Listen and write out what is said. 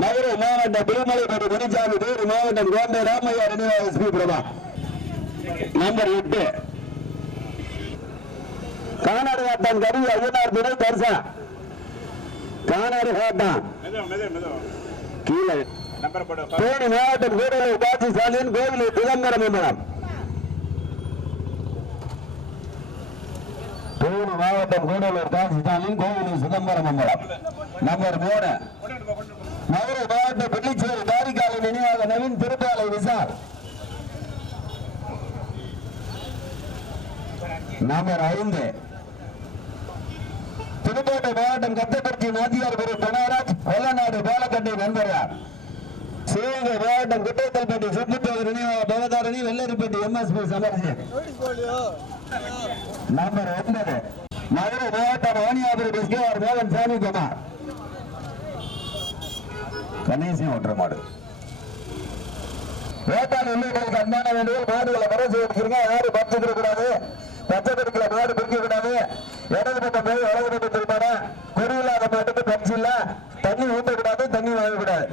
மதுரை மாவட்டம் திருமலைப்பட்டி முனிசாமி வேறு மாவட்டம் கோம்பை ராமையா நினைவா எஸ்பி பிரபா. நம்பர் எட்டு. கானாடு காட்டம் கருவி ஐயனார் துணை தரிசனம் கானாடு காட்டம் கீழே. தேனி மாவட்டம் கூடலூர் காட்சி சாலையின் கோவிலூர் திகம்பரம் மண்டலம் தேனி மாவட்டம் கூடலூர் காட்சி சாலையின் கோவிலூர் சிதம்பரம் மண்டலம் நம்பர் மூணு. மதுரை மாவட்ட பிள்ளிச்சேரி தாரிகாலை நினைவாக நவீன் திருப்பாலை விசார். நம்பர் ஐந்து. புதுக்கோட்டை மாவட்டம் கத்தப்பட்டி நாச்சியார் குரு கனகராஜ் கொல்லநாடு பாலக்கட்டை நண்பரார் சிவகங்கை மாவட்டம் குட்டைத்தல்பட்டி சுற்றுப்பேர் நினைவாக பவதாரணி வெள்ளரிப்பட்டி எம்எஸ்பி சமர்ஜி நம்பர் ஒன்பது. மதுரை மாவட்டம் வாணியாபுரி பிஸ்கேவார் மோகன் சாமி குமார் கணேசன் ஒற்றை மாடு. வேட்டாண் உள்ளவர்களுக்கு அன்பான வேண்டுதல் மாடுகளை மரசு வச்சிருங்க யாரும் பறிச்சுட்டு கூடாது பச்சை கருக்கில மாடு பிரிக்க கூடாது. இடது பக்கம் போய் வலது பக்கம் குறி இல்லாத மாட்டுக்கு பறிச்சு இல்ல. தண்ணி ஊற்றக்கூடாது தண்ணி வாங்கக்கூடாது.